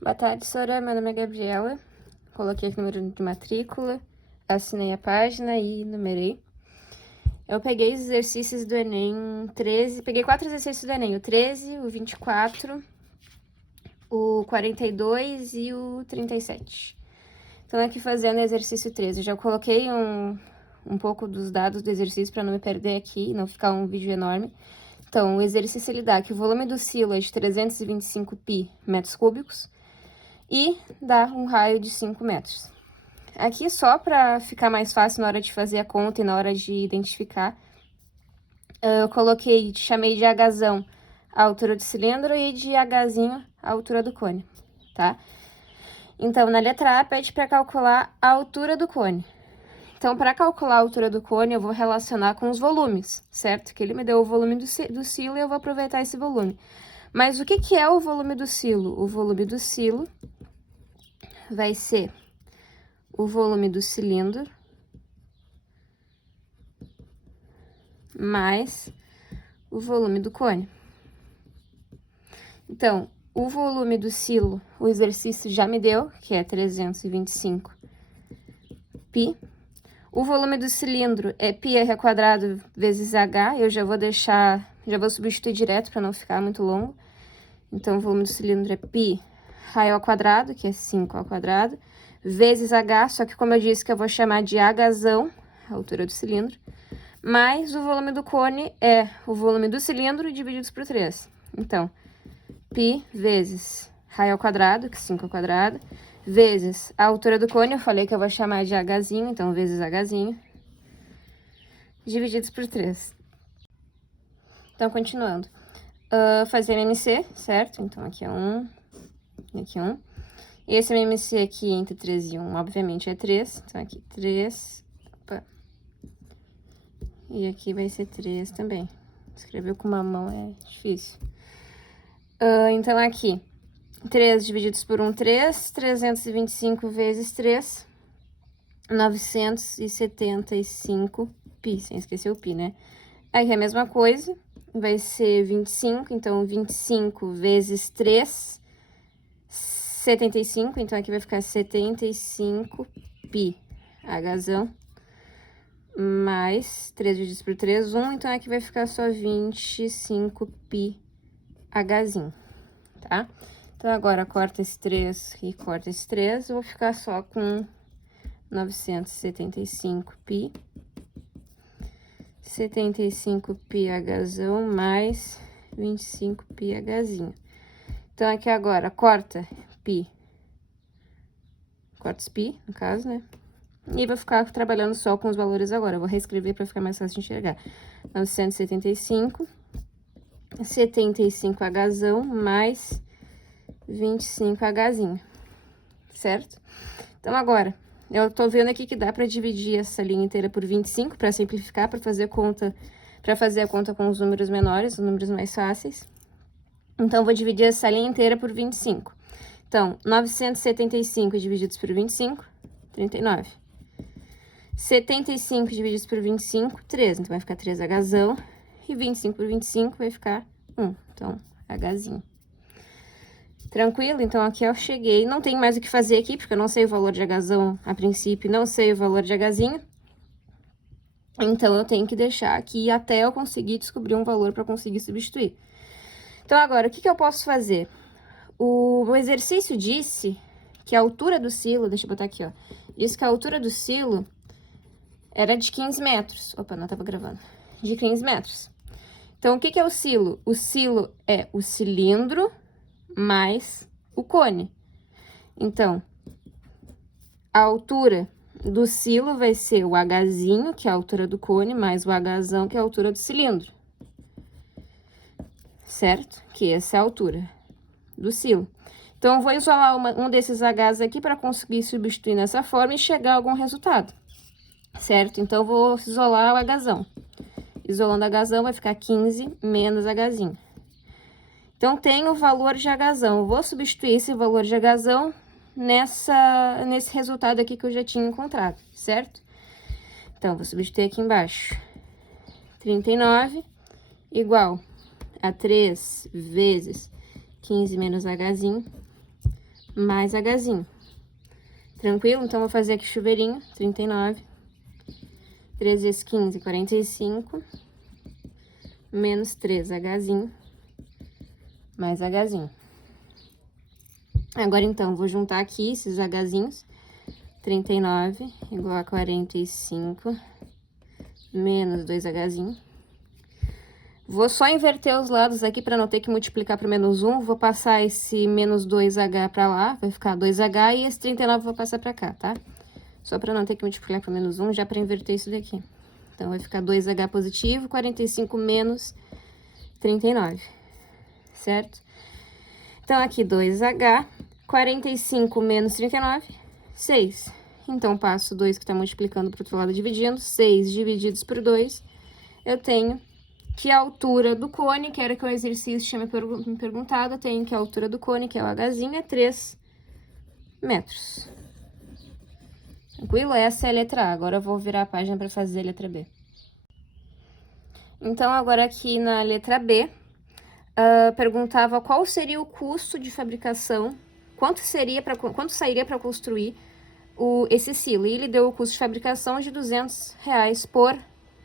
Boa tarde, Sora. Meu nome é Gabriela. Coloquei aqui o número de matrícula, assinei a página e numerei. Eu peguei os exercícios do Enem 13, peguei 4 exercícios do Enem, o 13, o 24, o 42 e o 37. Então, aqui fazendo o exercício 13, eu já coloquei um pouco dos dados do exercício para não me perder aqui, não ficar um vídeo enorme. Então, o exercício ele dá que o volume do silo é de 325 pi metros cúbicos e dá um raio de 5 metros. Aqui, só para ficar mais fácil na hora de fazer a conta e na hora de identificar, eu chamei de Hzão a altura do cilindro e de Hzinho a altura do cone, tá? Então, na letra A, pede para calcular a altura do cone. Então, para calcular a altura do cone, eu vou relacionar com os volumes, certo? Que ele me deu o volume do silo e eu vou aproveitar esse volume. Mas o que é o volume do silo? O volume do silo vai ser o volume do cilindro mais o volume do cone. Então, o volume do silo, o exercício já me deu, que é 325 pi. O volume do cilindro é πr² vezes h, eu já vou substituir direto para não ficar muito longo. Então, o volume do cilindro é π raio ao quadrado, que é 5 ao quadrado, vezes h, só que como eu disse que eu vou chamar de Hzão, a altura do cilindro, mais o volume do cone é o volume do cilindro divididos por 3. Então, π vezes raio ao quadrado, que é 5 ao quadrado, vezes a altura do cone, eu falei que eu vou chamar de Hzinho, então vezes Hzinho, divididos por 3. Então, continuando. Fazer MMC, certo? Então, aqui é 1, aqui é 1. E esse MMC aqui entre 3 e 1, obviamente, é 3. Então, aqui 3. Opa. E aqui vai ser 3 também. Escrever com uma mão é difícil. Então, aqui, 3 divididos por 1, 3. 325 vezes 3, 975 pi, sem esquecer o pi, né? Aqui é a mesma coisa, vai ser 25, então 25 vezes 3, 75, então aqui vai ficar 75 pi, Hzão, mais 3 divididos por 3, 1, então aqui vai ficar só 25 pi Hzinho, tá? Então, agora, corta esse 3 e corta esse 3, eu vou ficar só com 975 pi, 75 pi Hzão mais 25 pi Hzinho. Então, aqui agora, corta esse pi, no caso, né? E vou ficar trabalhando só com os valores agora. Eu vou reescrever para ficar mais fácil de enxergar. 975, 75 Hzão mais 25 Hzinho, certo? Então, agora, eu tô vendo aqui que dá para dividir essa linha inteira por 25 para simplificar, para fazer a conta com os números menores, os números mais fáceis. Então, vou dividir essa linha inteira por 25. Então, 975 divididos por 25, 39. 75 divididos por 25, 3. Então, vai ficar 3 Hzão. E 25 por 25 vai ficar 1. Então, Hzinho. Tranquilo? Então, aqui eu cheguei. Não tem mais o que fazer aqui, porque eu não sei o valor de Hzão a princípio, não sei o valor de Hzinho. Então, eu tenho que deixar aqui até eu conseguir descobrir um valor para conseguir substituir. Então, agora, o que eu posso fazer? O exercício disse que a altura do silo, deixa eu botar aqui, ó. Disse que a altura do silo era de 15 metros. Opa, não estava gravando. De 15 metros. Então, o que é o silo? O silo é o cilindro mais o cone. Então, a altura do silo vai ser o Hzinho, que é a altura do cone, mais o Hzão, que é a altura do cilindro. Certo? Que essa é a altura do silo. Então, eu vou isolar um desses Hs aqui para conseguir substituir nessa forma e chegar a algum resultado. Certo? Então, eu vou isolar o Hzão. Isolando Hzão, vai ficar 15 menos Hzinho. Então, tem o valor de Hzão. Eu vou substituir esse valor de Hzão nesse resultado aqui que eu já tinha encontrado, certo? Então, vou substituir aqui embaixo. 39 igual a 3 vezes 15 menos Hzinho, mais Hzinho. Tranquilo? Então, vou fazer aqui chuveirinho, 39. 3 vezes 15, 45. Menos 3 Hzinho. Mais Hzinho. Agora, então, vou juntar aqui esses Hzinhos. 39 igual a 45. Menos 2 Hzinho. Vou só inverter os lados aqui para não ter que multiplicar por menos 1. Vou passar esse menos 2H para lá, vai ficar 2H, e esse 39 vou passar para cá, tá? Só para não ter que multiplicar por menos 1, já para inverter isso daqui. Então, vai ficar 2H positivo, 45 menos 39, certo? Então, aqui 2H, 45 menos 39, 6. Então, passo 2 que está multiplicando para o outro lado dividindo, 6 divididos por 2, eu tenho que a altura do cone, que era que o exercício tinha me perguntado, eu tenho que a altura do cone, que é o Hzinho, é 3 metros. Tranquilo? Essa é a letra A. Agora eu vou virar a página para fazer a letra B. Então, agora aqui na letra B, perguntava qual seria o custo de fabricação, quanto sairia para construir esse silo. E ele deu o custo de fabricação de R$200 por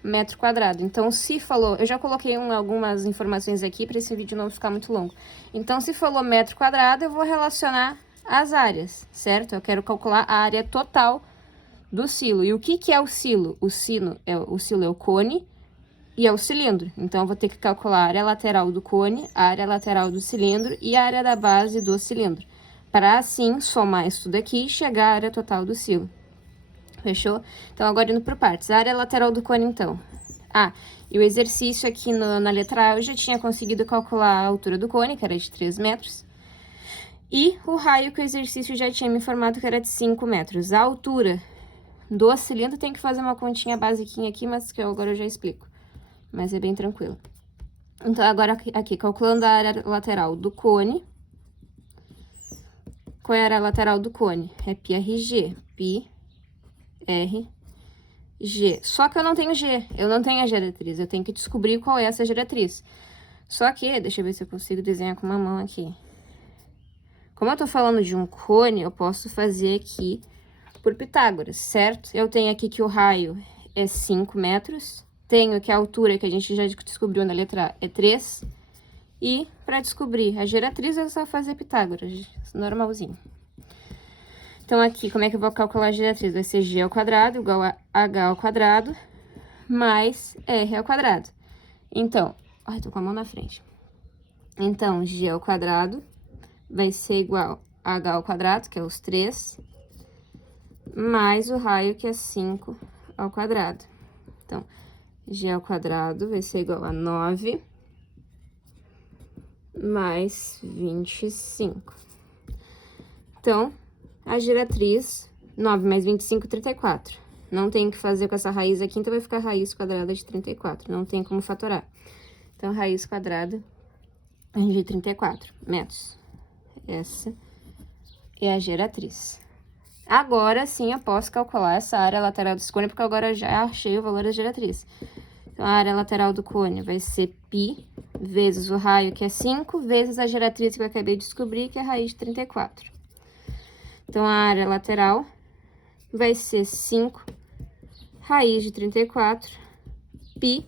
metro quadrado. Então, se falou... Eu já coloquei algumas informações aqui para esse vídeo não ficar muito longo. Então, se falou metro quadrado, eu vou relacionar as áreas, certo? Eu quero calcular a área total do silo. E o que é o silo? O silo é o cone e é o cilindro. Então, eu vou ter que calcular a área lateral do cone, a área lateral do cilindro e a área da base do cilindro. Para, assim, somar isso tudo aqui e chegar à área total do silo. Fechou? Então, agora indo por partes. A área lateral do cone, então. E o exercício aqui na letra A, eu já tinha conseguido calcular a altura do cone, que era de 3 metros. E o raio que o exercício já tinha me informado que era de 5 metros. A altura do cilindro tem que fazer uma continha basiquinha aqui, mas que agora eu já explico. Mas é bem tranquilo. Então, agora aqui, calculando a área lateral do cone. Qual é a área lateral do cone? É πRG. πRG. Só que eu não tenho G, eu não tenho a geratriz, eu tenho que descobrir qual é essa geratriz. Só que, deixa eu ver se eu consigo desenhar com uma mão aqui. Como eu tô falando de um cone, eu posso fazer aqui por Pitágoras, certo? Eu tenho aqui que o raio é 5 metros, tenho que a altura que a gente já descobriu na letra A é 3, e para descobrir a geratriz é só fazer Pitágoras, normalzinho. Então, aqui, como é que eu vou calcular a geratriz? Vai ser G ao quadrado igual a H ao quadrado mais R ao quadrado. Então, ai, tô com a mão na frente. Então, G ao quadrado vai ser igual a H ao quadrado, que é os 3, mais o raio, que é 5 ao quadrado. Então, G ao quadrado vai ser igual a 9 mais 25. Então, a geratriz, 9 mais 25, 34. Não tem que fazer com essa raiz aqui, então vai ficar raiz quadrada de 34. Não tem como fatorar. Então, raiz quadrada de 34 metros. Essa é a geratriz. Agora, sim, eu posso calcular essa área lateral do cone, porque agora eu já achei o valor da geratriz. Então, a área lateral do cone vai ser π vezes o raio, que é 5, vezes a geratriz que eu acabei de descobrir, que é a raiz de 34. Então, a área lateral vai ser 5 raiz de 34 π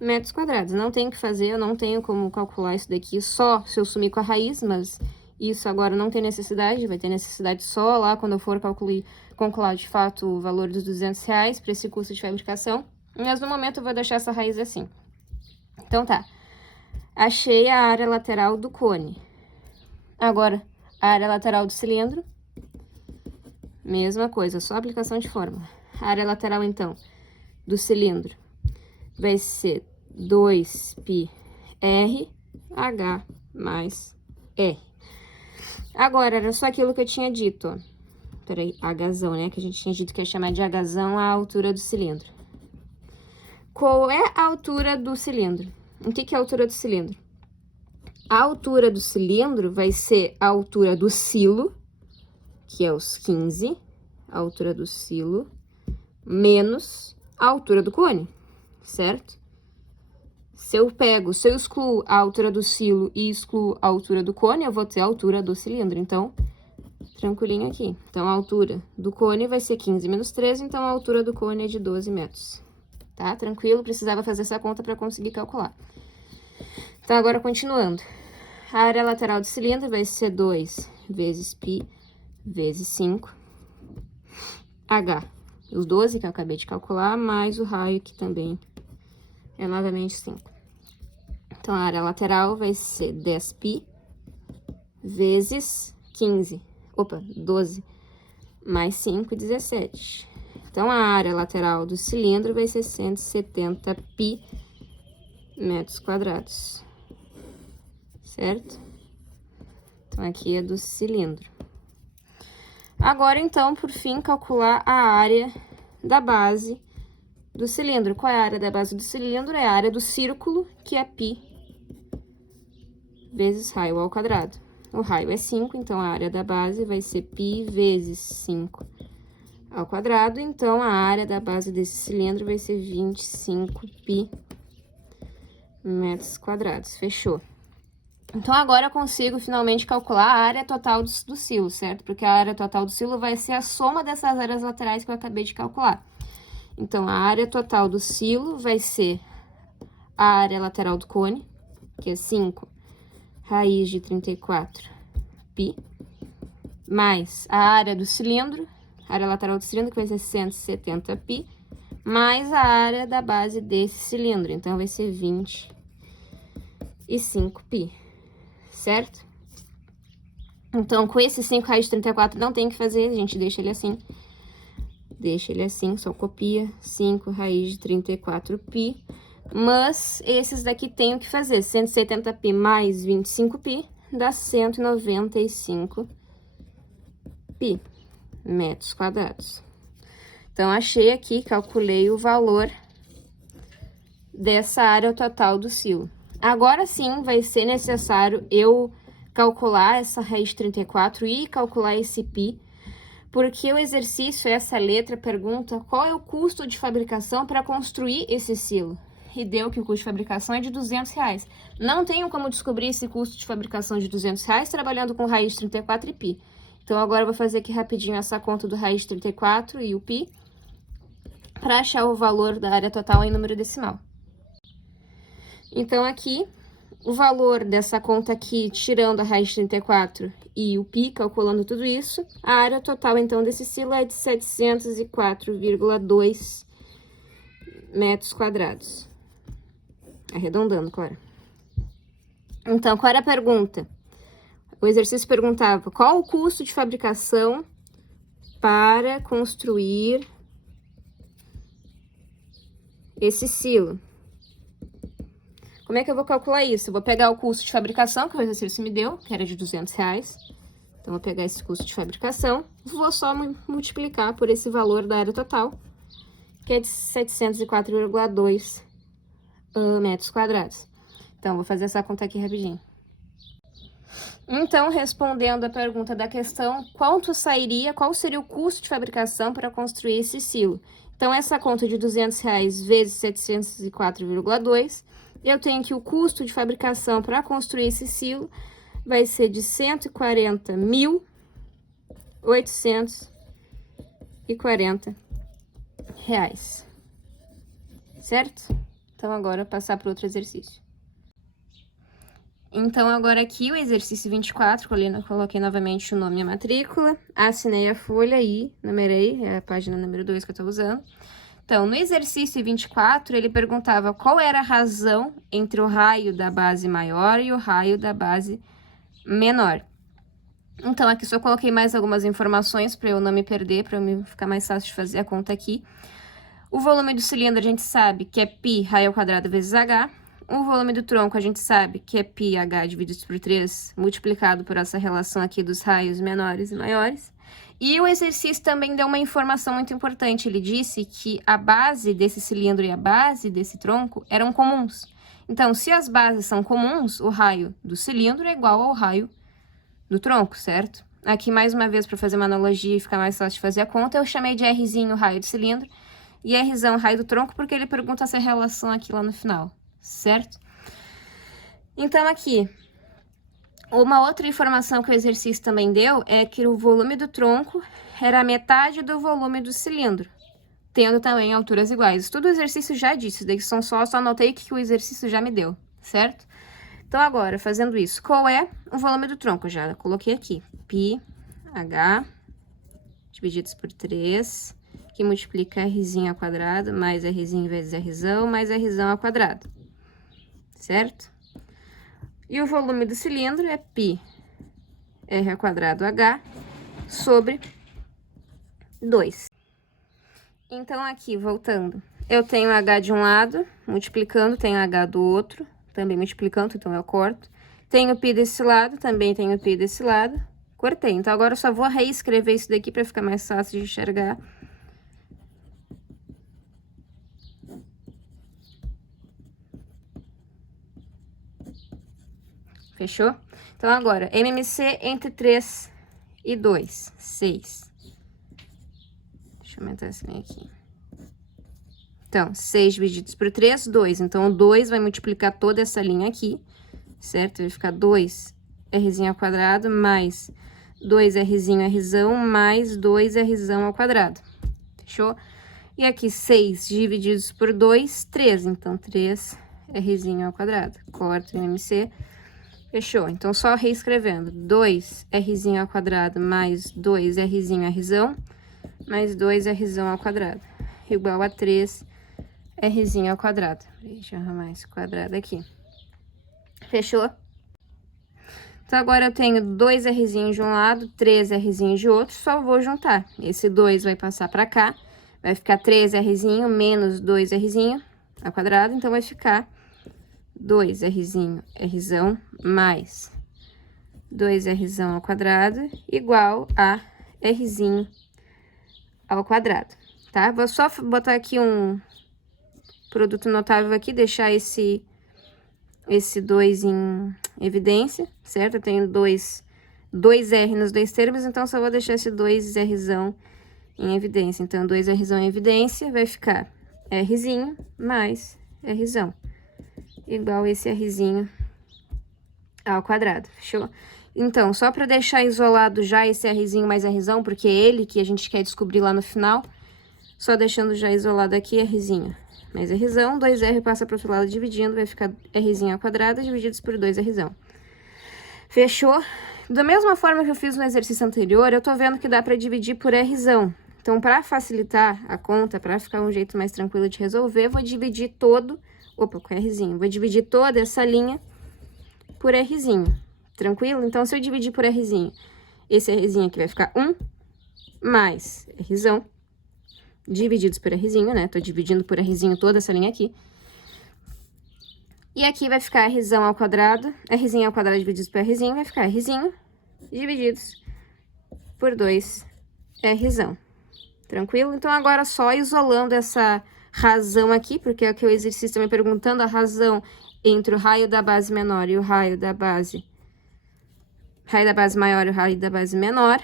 metros quadrados. Não tem que fazer, eu não tenho como calcular isso daqui só se eu sumir com a raiz, mas isso agora não tem necessidade, vai ter necessidade só lá quando eu for calcular de fato o valor dos R$200 para esse custo de fabricação. Mas no momento eu vou deixar essa raiz assim. Então, tá. Achei a área lateral do cone. Agora, a área lateral do cilindro. Mesma coisa, só aplicação de fórmula. A área lateral, então, do cilindro vai ser 2πr H mais R. Agora, era só aquilo que eu tinha dito, ó. Peraí, Hzão, né? Que a gente tinha dito que ia chamar de Hzão a altura do cilindro. Qual é a altura do cilindro? O que é a altura do cilindro? A altura do cilindro vai ser a altura do silo, que é os 15, a altura do silo, menos a altura do cone, certo? Se eu excluo a altura do silo e excluo a altura do cone, eu vou ter a altura do cilindro. Então, Tranquilinho aqui. Então, a altura do cone vai ser 15 menos 13, então a altura do cone é de 12 metros. Tá? Tranquilo? Precisava fazer essa conta para conseguir calcular. Então, agora continuando. A área lateral do cilindro vai ser 2 vezes π vezes 5. H, os 12 que eu acabei de calcular, mais o raio que também é novamente 5. Então, a área lateral vai ser 10π vezes 15. Opa, 12 mais 5, 17. Então, a área lateral do cilindro vai ser 170π metros quadrados. Certo? Então, aqui é do cilindro. Agora, então, por fim, calcular a área da base do cilindro. Qual é a área da base do cilindro? É a área do círculo, que é π vezes raio ao quadrado. O raio é 5, então a área da base vai ser π vezes 5 ao quadrado. Então, a área da base desse cilindro vai ser 25π metros quadrados. Fechou. Então, agora eu consigo finalmente calcular a área total do silo, certo? Porque a área total do silo vai ser a soma dessas áreas laterais que eu acabei de calcular. Então, a área total do silo vai ser a área lateral do cone, que é 5 raiz de 34π, mais a área do cilindro, a área lateral do cilindro, que vai ser 170π, mais a área da base desse cilindro. Então, vai ser 25π. Certo? Então, com esse 5 raiz de 34 não tem o que fazer, a gente deixa ele assim. Deixa ele assim, só copia 5 raiz de 34π. Mas esses daqui tem o que fazer. 170π mais 25π dá 195π metros quadrados. Então, achei aqui, calculei o valor dessa área total do silo. Agora sim, vai ser necessário eu calcular essa raiz de 34 e calcular esse π, porque o exercício, essa letra, pergunta qual é o custo de fabricação para construir esse silo. E deu que o custo de fabricação é de R$200. Não tenho como descobrir esse custo de fabricação de R$200 trabalhando com raiz de 34 e π. Então, agora eu vou fazer aqui rapidinho essa conta do raiz de 34 e o π, para achar o valor da área total em número decimal. Então, aqui, o valor dessa conta aqui, tirando a raiz de 34 e o π, calculando tudo isso, a área total, então, desse silo é de 704,2 metros quadrados. Arredondando, claro. Então, qual era a pergunta? O exercício perguntava qual o custo de fabricação para construir esse silo. Como é que eu vou calcular isso? Eu vou pegar o custo de fabricação, que o exercício me deu, que era de R$200. Então, vou pegar esse custo de fabricação, vou só multiplicar por esse valor da área total, que é de 704,2 metros quadrados. Então, vou fazer essa conta aqui rapidinho. Então, respondendo a pergunta da questão, qual seria o custo de fabricação para construir esse silo? Então, essa conta de R$200 vezes 704,2, eu tenho que o custo de fabricação para construir esse silo vai ser de R$140.840. Certo? Então, agora passar para outro exercício. Então, agora aqui o exercício 24, coloquei novamente o nome e a matrícula, assinei a folha e numerei, é a página número 2 que eu estou usando. Então, no exercício 24, ele perguntava qual era a razão entre o raio da base maior e o raio da base menor. Então, aqui só coloquei mais algumas informações para eu não me perder, para ficar mais fácil de fazer a conta aqui. O volume do cilindro a gente sabe que é π raio ao quadrado vezes h. O volume do tronco a gente sabe que é πh dividido por 3, multiplicado por essa relação aqui dos raios menores e maiores. E o exercício também deu uma informação muito importante. Ele disse que a base desse cilindro e a base desse tronco eram comuns. Então, se as bases são comuns, o raio do cilindro é igual ao raio do tronco, certo? Aqui, mais uma vez, para fazer uma analogia e ficar mais fácil de fazer a conta, eu chamei de Rzinho o raio do cilindro e Rzão o raio do tronco, porque ele pergunta essa relação aqui lá no final, certo? Então, aqui, Uma outra informação que o exercício também deu é que o volume do tronco era metade do volume do cilindro, tendo também alturas iguais. Tudo o exercício já disse, daí só anotei o que o exercício já me deu, certo? Então, agora, fazendo isso, qual é o volume do tronco? Já coloquei aqui, πh divididos por 3, que multiplica Rzinho ao quadrado, mais Rzinho vezes Rzão, mais Rzão ao quadrado, certo? E o volume do cilindro é π R ao quadrado H sobre 2. Então, aqui, voltando, eu tenho H de um lado, multiplicando, tenho H do outro, também multiplicando, então eu corto. Tenho π desse lado, também tenho π desse lado, cortei. Então, agora eu só vou reescrever isso daqui para ficar mais fácil de enxergar. Fechou? Então, agora, MMC entre 3 e 2, 6. Deixa eu aumentar essa linha aqui. Então, 6 divididos por 3, 2. Então, o 2 vai multiplicar toda essa linha aqui, certo? Vai ficar 2Rzinho ao quadrado mais 2Rzinho Rzão mais 2Rzão ao quadrado. Fechou? E aqui, 6 divididos por 2, 3. Então, 3Rzinho ao quadrado. Corto o MMC. Fechou? Então, só reescrevendo. 2Rzinho ao quadrado mais 2Rzinho Rzão mais 2Rzão ao quadrado. Igual a 3Rzinho ao quadrado. Deixa eu arrumar esse quadrado aqui. Fechou? Então, agora eu tenho 2Rzinho de um lado, 3Rzinho de outro, só vou juntar. Esse 2 vai passar pra cá, vai ficar 3Rzinho menos 2Rzinho ao quadrado, então vai ficar 2Rzinho Rzão mais 2Rzão ao quadrado igual a Rzinho ao quadrado, tá? Vou só botar aqui um produto notável aqui, deixar esse 2 em evidência, certo? Eu tenho 2R nos dois termos, então só vou deixar esse 2Rzão em evidência. Então, 2Rzão em evidência vai ficar Rzinho mais Rzão, igual esse Rzinho ao quadrado, fechou? Então, só para deixar isolado já esse Rzinho mais Rzão, porque é ele que a gente quer descobrir lá no final, só deixando já isolado aqui Rzinho mais Rzão, 2R passa para o outro lado dividindo, vai ficar Rzinho ao quadrado divididos por 2Rzão. Fechou? Da mesma forma que eu fiz no exercício anterior, eu tô vendo que dá para dividir por Rzão. Então, para facilitar a conta, para ficar um jeito mais tranquilo de resolver, vou dividir todo... Opa, com Rzinho. Vou dividir toda essa linha por Rzinho. Tranquilo? Então, se eu dividir por Rzinho, esse Rzinho aqui vai ficar 1 mais Rzão, divididos por Rzinho, né? Tô dividindo por Rzinho toda essa linha aqui. E aqui vai ficar Rzão ao quadrado, Rzinho ao quadrado divididos por Rzinho, vai ficar Rzinho divididos por 2Rzão. Tranquilo? Então, agora só isolando essa razão aqui, porque é o que o exercício está me perguntando, a razão entre o raio da base menor e o raio da base maior e o raio da base menor,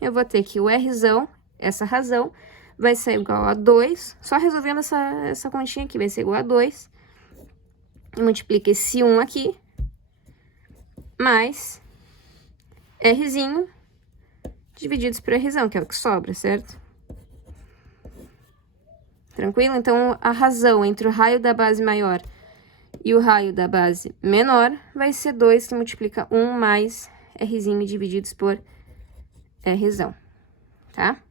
eu vou ter que o Rzão, essa razão, vai ser igual a 2, só resolvendo essa continha aqui, vai ser igual a 2, e multiplica esse 1 aqui, mais Rzinho, divididos por Rzão, que é o que sobra, certo? Tranquilo? Então, a razão entre o raio da base maior e o raio da base menor vai ser 2, que multiplica 1 mais Rzinho divididos por Rzão, tá?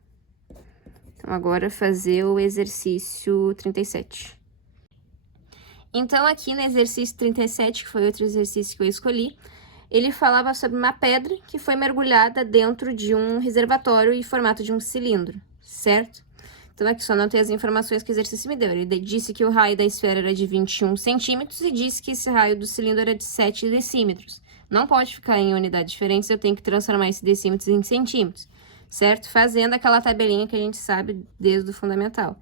Então, agora fazer o exercício 37. Então, aqui no exercício 37, que foi outro exercício que eu escolhi, ele falava sobre uma pedra que foi mergulhada dentro de um reservatório em formato de um cilindro, certo? Então, aqui só anotei as informações que o exercício me deu. Ele disse que o raio da esfera era de 21 centímetros e disse que esse raio do cilindro era de 7 decímetros. Não pode ficar em unidades diferentes, eu tenho que transformar esses decímetros em centímetros, certo? Fazendo aquela tabelinha que a gente sabe desde o fundamental.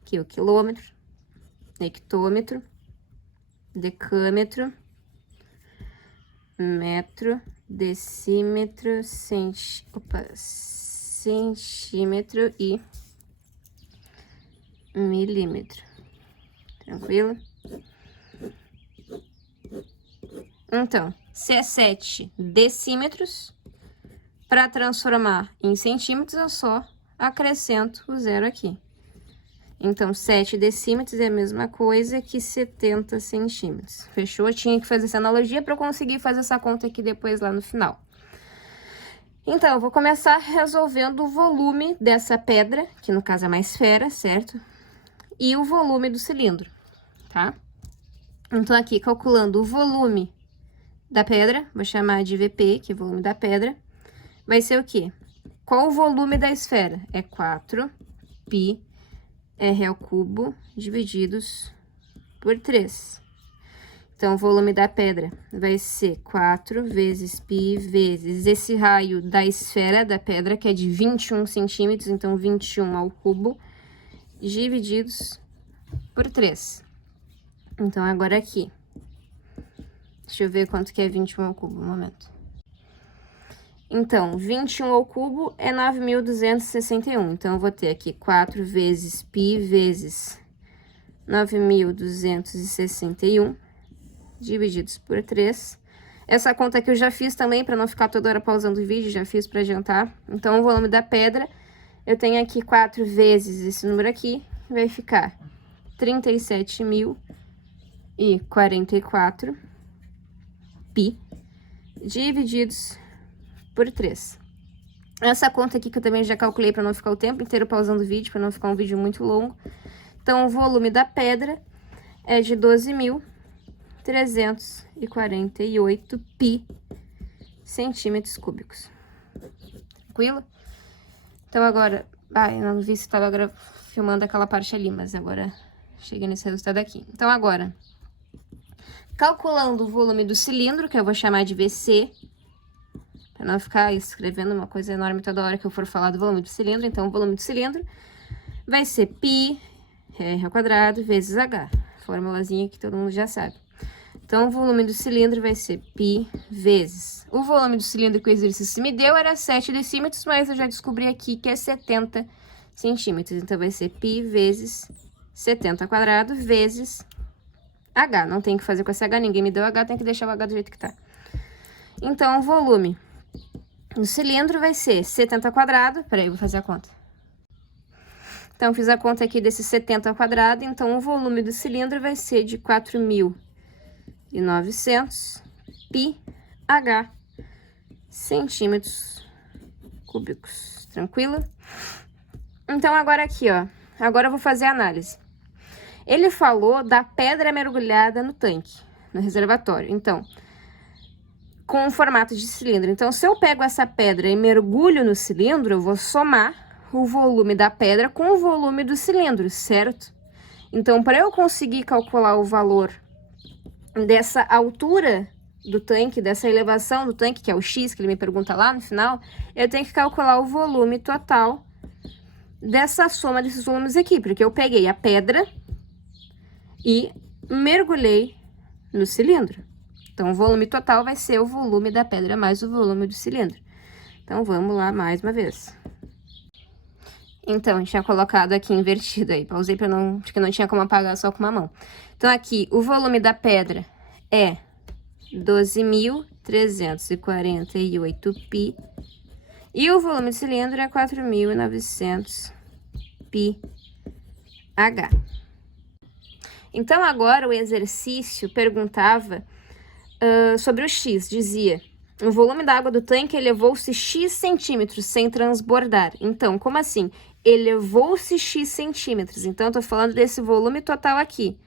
Aqui, o quilômetro, hectômetro, decâmetro, metro, decímetro, centímetro e milímetro. Tranquilo? Então, Se é 7 decímetros, para transformar em centímetros, eu só acrescento o zero aqui. Então, 7 decímetros é a mesma coisa que 70 centímetros. Fechou? Eu tinha que fazer essa analogia para eu conseguir fazer essa conta aqui depois lá no final. Então, eu vou começar resolvendo o volume dessa pedra, que no caso é uma esfera, certo? E o volume do cilindro, tá? Então, aqui, calculando o volume da pedra, vou chamar de VP, que é o volume da pedra, vai ser o quê? Qual o volume da esfera? É 4πr ao cubo divididos por 3. Então, o volume da pedra vai ser 4 vezes π vezes esse raio da esfera da pedra, que é de 21 centímetros, então 21 ao cubo, divididos por 3. Então, agora aqui. Deixa eu ver quanto que é 21 ao cubo, um momento. Então, 21 ao cubo é 9.261. Então, eu vou ter aqui 4 vezes π vezes 9.261, divididos por 3. Essa conta aqui eu já fiz também, para não ficar toda hora pausando o vídeo, já fiz para adiantar. Então, o volume da pedra, eu tenho aqui 4 vezes esse número aqui, vai ficar 37.044 π, divididos por 3. Essa conta aqui que eu também já calculei para não ficar o tempo inteiro pausando o vídeo, para não ficar um vídeo muito longo. Então, o volume da pedra é de 12.348 π centímetros cúbicos. Tranquilo? Então, agora... eu não vi se estava filmando aquela parte ali, mas agora cheguei nesse resultado aqui. Então, agora, calculando o volume do cilindro, que eu vou chamar de VC, para não ficar escrevendo uma coisa enorme toda hora que eu for falar do volume do cilindro. Então, o volume do cilindro vai ser πr ao quadrado vezes h. Formulazinha que todo mundo já sabe. Então, o volume do cilindro vai ser π vezes... O volume do cilindro que o exercício me deu era 7 decímetros, mas eu já descobri aqui que é 70 centímetros. Então, vai ser π vezes 70 ao quadrado vezes h. Não tem que fazer com esse h, ninguém me deu h, tem que deixar o h do jeito que tá. Então, o volume do cilindro vai ser 70 ao quadrado... Peraí, eu vou fazer a conta. Então, fiz a conta aqui desse 70 ao quadrado, então o volume do cilindro vai ser de 4.900 πh centímetros cúbicos. Tranquilo? Então, agora aqui, ó. Agora eu vou fazer a análise. Ele falou da pedra mergulhada no tanque, no reservatório. Então, com o formato de cilindro. Então, se eu pego essa pedra e mergulho no cilindro, eu vou somar o volume da pedra com o volume do cilindro, certo? Então, para eu conseguir calcular o valor dessa altura do tanque, dessa elevação do tanque, que é o X, que ele me pergunta lá no final, eu tenho que calcular o volume total dessa soma desses volumes aqui, porque eu peguei a pedra e mergulhei no cilindro. Então, o volume total vai ser o volume da pedra mais o volume do cilindro. Então, vamos lá mais uma vez. Então, eu tinha colocado aqui invertido aí. Pausei porque não tinha como apagar só com uma mão. Então, aqui, o volume da pedra é 12.348 π. E o volume do cilindro é 4.900 πh. Então, agora o exercício perguntava... sobre o X, dizia, o volume da água do tanque elevou-se X centímetros sem transbordar. Então, como assim? Elevou-se X centímetros. Então, eu tô falando desse volume total aqui.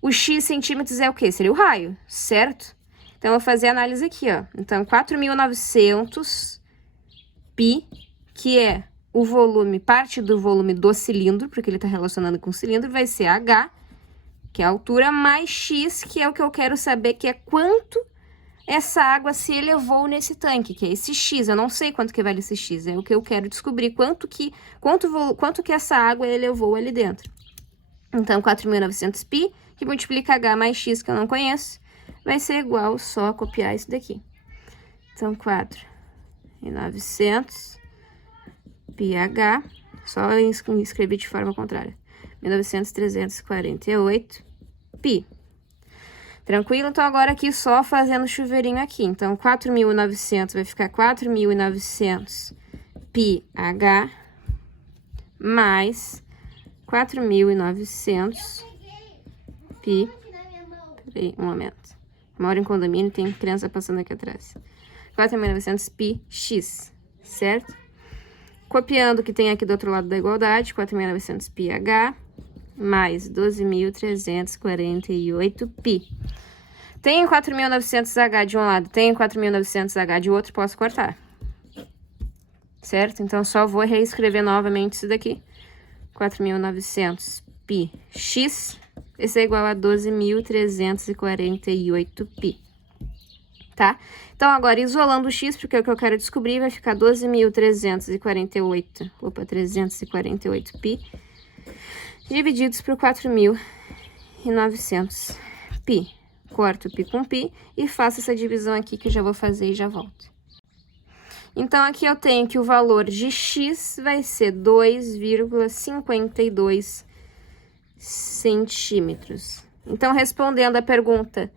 O X centímetros é o quê? Seria o raio, certo? Então, eu vou fazer a análise aqui, ó. Então, 4.900 π, que é o volume, parte do volume do cilindro, porque ele tá relacionando com o cilindro, vai ser H, que é a altura, mais X, que é o que eu quero saber, que é quanto essa água se elevou nesse tanque, que é esse X. Eu não sei quanto que vale esse X, é o que eu quero descobrir, quanto que essa água elevou ali dentro. Então, 4.900 π, que multiplica H mais X, que eu não conheço, vai ser igual só a copiar isso daqui. Então, 4.900 πH, só escrevi de forma contrária. 19.348 π. Tranquilo? Então, agora aqui só fazendo chuveirinho aqui. Então, 4.900 vai ficar 4.900 πH mais 4.900 pi... Peraí, um momento. Moro em condomínio, tem criança passando aqui atrás. 4.900 pi x, certo? Copiando o que tem aqui do outro lado da igualdade, 4.900 πH mais 12.348 pi. Tenho 4.900H de um lado, tenho 4.900H de outro, posso cortar. Certo? Então, só vou reescrever novamente isso daqui. 4.900 pi x, esse é igual a 12.348 pi. Tá? Então, agora, isolando o x, porque é o que eu quero descobrir, vai ficar 12.348, 348 pi, divididos por 4.900 pi. Corto pi com pi e faço essa divisão aqui que eu já vou fazer e já volto. Então, aqui eu tenho que o valor de x vai ser 2,52 centímetros. Então, respondendo a pergunta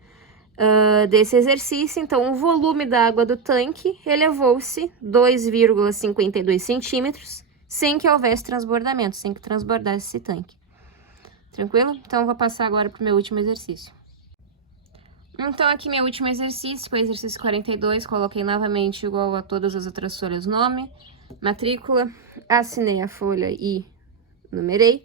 desse exercício, então, o volume da água do tanque elevou-se 2,52 centímetros sem que houvesse transbordamento, sem que transbordasse esse tanque. Tranquilo? Então, eu vou passar agora para o meu último exercício. Então, aqui meu último exercício, foi o exercício 42, coloquei novamente igual a todas as outras folhas, nome, matrícula, assinei a folha e numerei.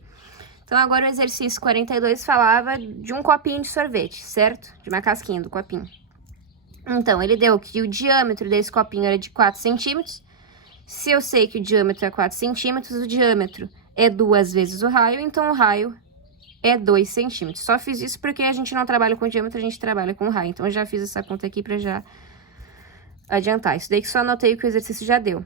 Então, agora o exercício 42 falava de um copinho de sorvete, certo? De uma casquinha do copinho. Então, ele deu que o diâmetro desse copinho era de 4 centímetros. Se eu sei que o diâmetro é 4 centímetros, o diâmetro é 2 vezes o raio, então o raio é 2 centímetros. Só fiz isso porque a gente não trabalha com diâmetro, a gente trabalha com raio. Então, eu já fiz essa conta aqui para já adiantar. Isso daí que só anotei o que o exercício já deu.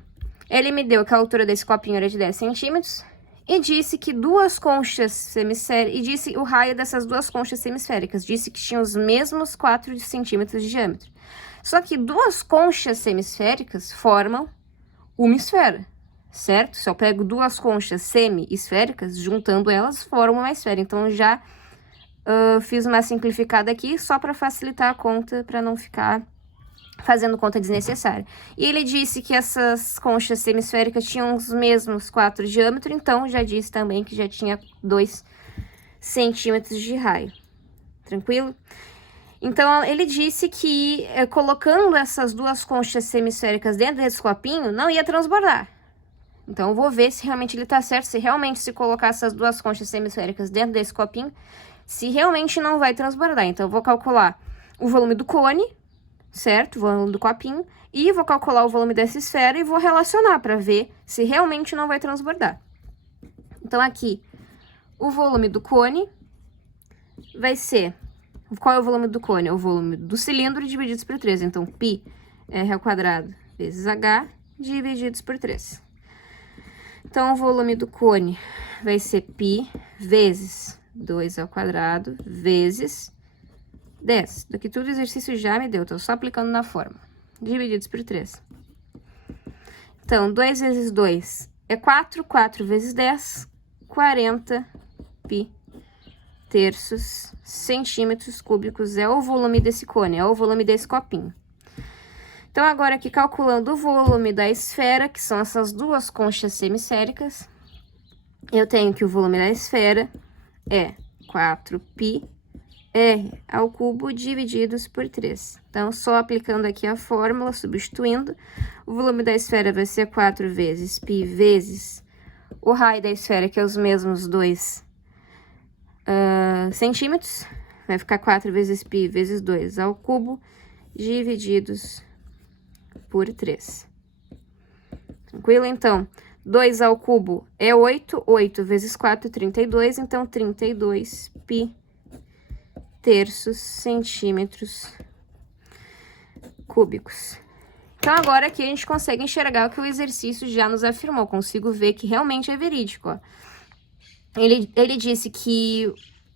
Ele me deu que a altura desse copinho era de 10 centímetros e disse que duas conchas semesféricas, e disse o raio dessas duas conchas semisféricas, disse que tinham os mesmos 4 centímetros de diâmetro. Só que duas conchas semisféricas formam uma esfera, certo? Se eu pego duas conchas semi-esféricas, juntando elas, formam uma esfera. Então, já fiz uma simplificada aqui, só para facilitar a conta, para não ficar fazendo conta desnecessária. E ele disse que essas conchas semisféricas tinham os mesmos 4 de diâmetro, então já disse também que já tinha 2 centímetros de raio. Tranquilo? Então, ele disse que colocando essas duas conchas semisféricas dentro desse copinho, não ia transbordar. Então, eu vou ver se realmente ele tá certo, se realmente se colocar essas duas conchas semisféricas dentro desse copinho, se realmente não vai transbordar. Então, eu vou calcular o volume do cone, certo? O volume do copinho, e vou calcular o volume dessa esfera e vou relacionar para ver se realmente não vai transbordar. Então, aqui, o volume do cone vai ser... Qual é o volume do cone? É o volume do cilindro divididos por 3. Então, π r ao quadrado vezes h divididos por 3. Então, o volume do cone vai ser π vezes 2 ao quadrado vezes 10. Daqui tudo o exercício já me deu, tô só aplicando na fórmula. Divididos por 3. Então, 2 vezes 2 é 4, 4 vezes 10, 40 π terços centímetros cúbicos é o volume desse cone, é o volume desse copinho. Então, agora aqui calculando o volume da esfera, que são essas duas conchas semesféricas, eu tenho que o volume da esfera é 4π r ao cubo divididos por 3. Então, só aplicando aqui a fórmula, substituindo, o volume da esfera vai ser 4 vezes π vezes o raio da esfera, que é os mesmos 2 centímetros, vai ficar 4 vezes π vezes 2 ao cubo, divididos por 3. Tranquilo? Então, 2 ao cubo é 8, 8 vezes 4, 32, então 32 π terços centímetros cúbicos. Então, agora aqui a gente consegue enxergar o que o exercício já nos afirmou, consigo ver que realmente é verídico, ó. Ele disse que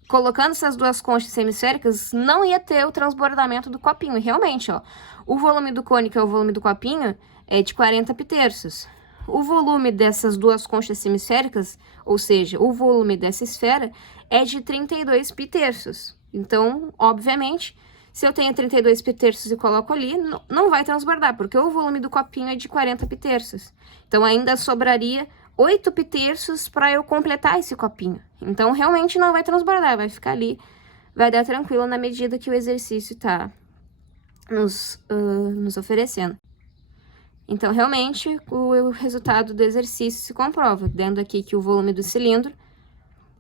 colocando essas duas conchas semisféricas não ia ter o transbordamento do copinho. E realmente, ó, o volume do cone, que é o volume do copinho, é de 40 π terços. O volume dessas duas conchas semisféricas, ou seja, o volume dessa esfera, é de 32 π terços. Então, obviamente, Se eu tenho 32 pterços e coloco ali, não vai transbordar, porque o volume do copinho é de 40 pterços. Então, ainda sobraria 8 pterços para eu completar esse copinho. Então, realmente não vai transbordar, vai ficar ali, vai dar tranquilo na medida que o exercício tá nos oferecendo. Então, realmente, o resultado do exercício se comprova, dando aqui que o volume do cilindro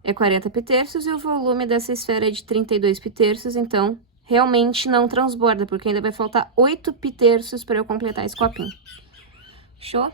é 40 pterços e o volume dessa esfera é de 32 pterços, então realmente não transborda, porque ainda vai faltar 8 pterços para eu completar esse copinho. Show?